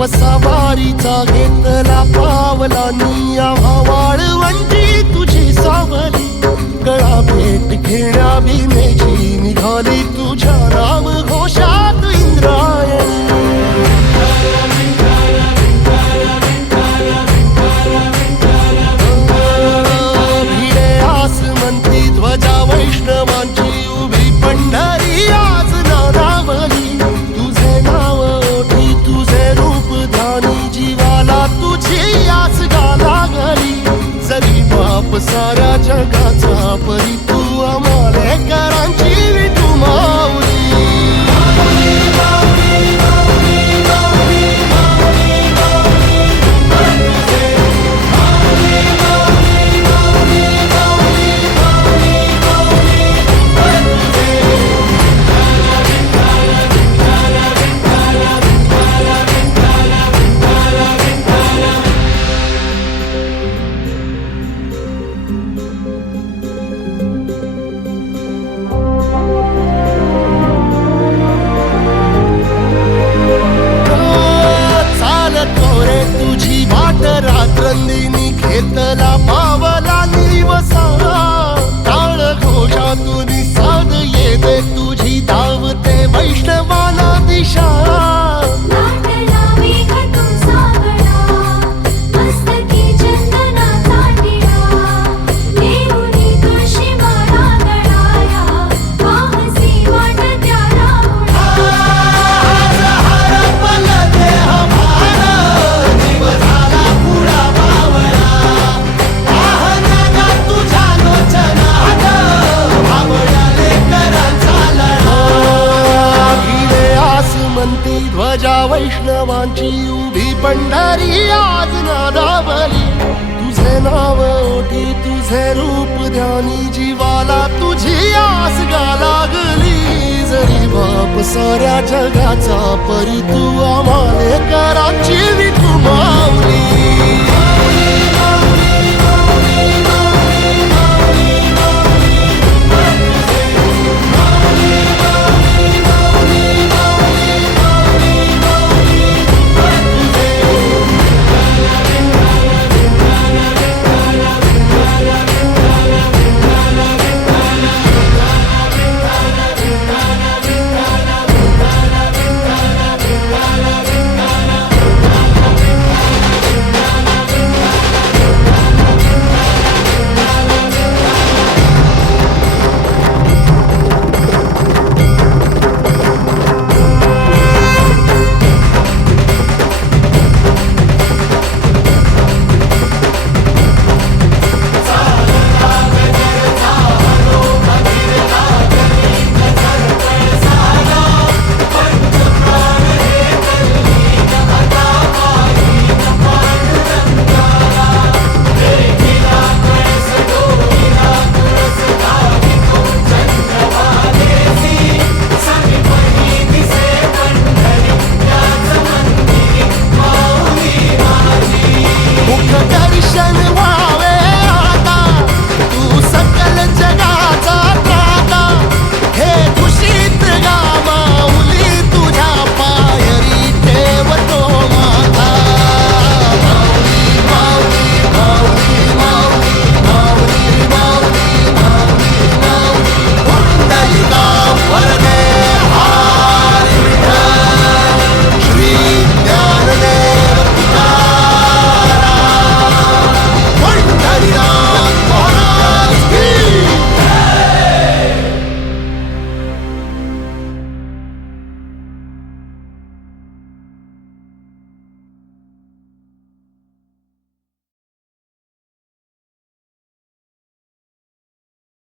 वसावारीचा घेतला पावलांनी आम्हा वाळवंटी तुझी सावली गळा भेट घेण्या भीमेची निघाली तुझ्या नाम घोषात इंद्रायणी भिडे आसमंती ध्वजा वैष्णवांची उभी पंढरी आज नानावली तुझे नाव ओठी तुझे रूप ध्यानी जीवाला तुझी आस गा लागली जरी बाप साऱ्या जगाचा परी तू आमालेकरांची विठू माऊली रात्रंदिनी घेतला पावला निवसा टाळ घोषातून साध येते तुझी धावते वैष्णवाला दिशा ध्वजा वैष्णवांची उभी पंढरी आज नादावली तुझे नाव ओठी तुझे रूप ध्यानी जीवाला तुझी आस गा लागली जरी बाप साऱ्या जगाचा परी तू आमालेकरांची विठू